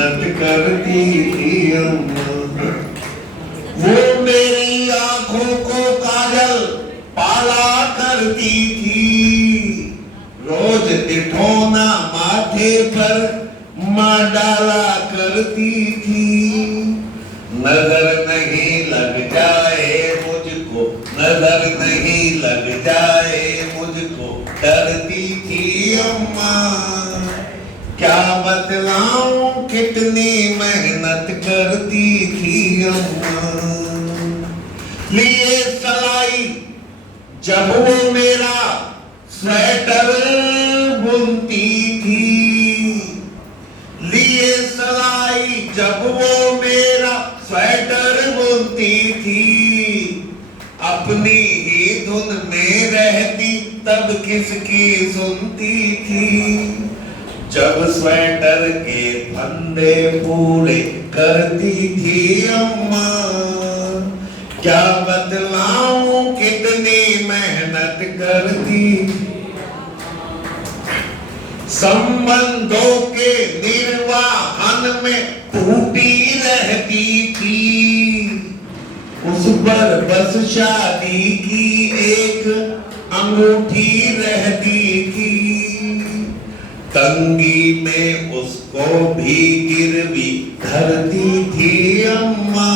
मेहनत करती थी अम्मा। वो मेरी आंखों को काजल पाला करती थी, रोज दिठौना माथे पर माँ डाला करती थी। नजर नहीं लग जाए मुझको, नजर नहीं लग जाए मुझको, डरती थी अम्मा। क्या बतलाऊं कितनी मेहनत करती थी अम्मा। लिए सलाई जब वो मेरा स्वेटर बुनती थी, लिए सलाई जब वो मेरा स्वेटर बुनती थी। अपनी ही धुन में रहती तब किसकी सुनती थी। जब स्वेटर के फंदे पूरे करती थी अम्मा। क्या बतलाऊं कितनी मेहनत करती। संबंधों के निर्वाहन में टूटी रहती थी, उस पर बस शादी की एक अंगूठी रहती थी। तंगी में उसको भी गिरवी धरती थी अम्मा।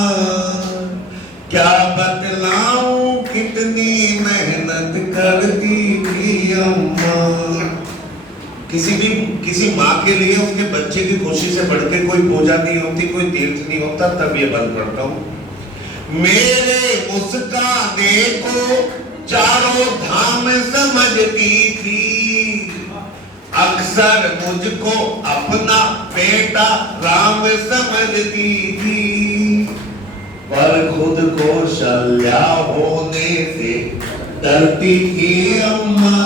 क्या बतलाऊं कितनी मेहनत करती थी अम्मा। किसी माँ के लिए उसके बच्चे की खुशी से बढ़कर कोई पूजा नहीं होती, कोई तीर्थ नहीं होता। तब ये बंद करता हूं। मेरे मुस्काने को चारों धाम समझती थी, अक्सर मुझको अपना बेटा राम समझती थी। पर खुद को शल्या होने से डरती थी अम्मा।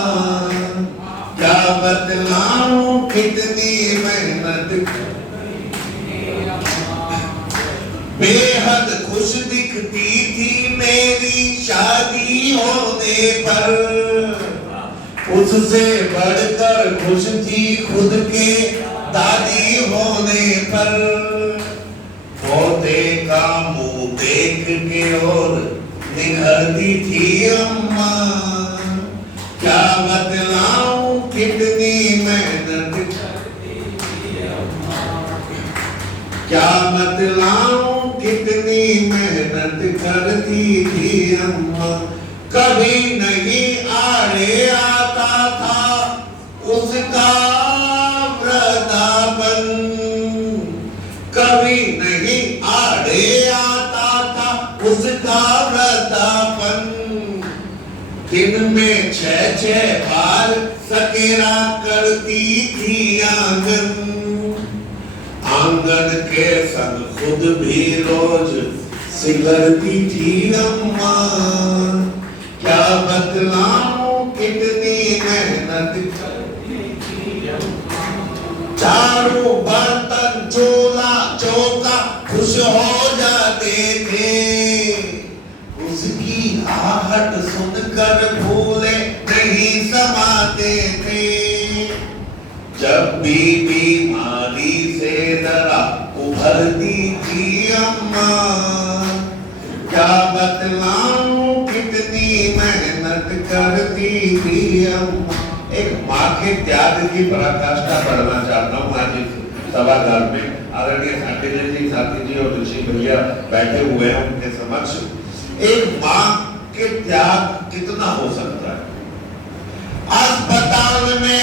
क्या बतलाऊं कितनी मेहनत। बेहद खुश दिखती थी मेरी शादी होने पर, उससे बढ़कर खुश थी खुद के दादी होने पर। पोते का मुंह देख के और निखरती थी अम्मा। क्या बतलाऊं कितनी मेहनत करती थी अम्मा। क्या बतलाऊं कितनी मेहनत करती थी अम्मा। कभी नहीं आड़े आता था उसका वृद्धापन, कभी नहीं आड़े आता था उसका वृद्धापन। दिन में 6-6 बार सकेरा करती थी आंगन, आंगन के संग खुद भी रोज सिगरती थी अम्मा। क्या बतलाऊं कितनी मेहनत करती थी अम्मा। चारों बर्तन चूल्हा चौका खुश हो जाते थे, उसकी आहट सुनकर भूले नहीं समाते थे। जब भी बीमारी से जरा उभरती थी अम्मा। क्या बतलाऊं कितनी मेहनत करती थी अम्मा। एक माँ के त्याग की पराकाष्ठा पढ़ना चाहता हूँ आज इस सभागार में। आदरणीय साथी जी और ऋषि भैया बैठे हुए हैं उनके समक्ष। एक माँ के त्याग कितना हो सकता है।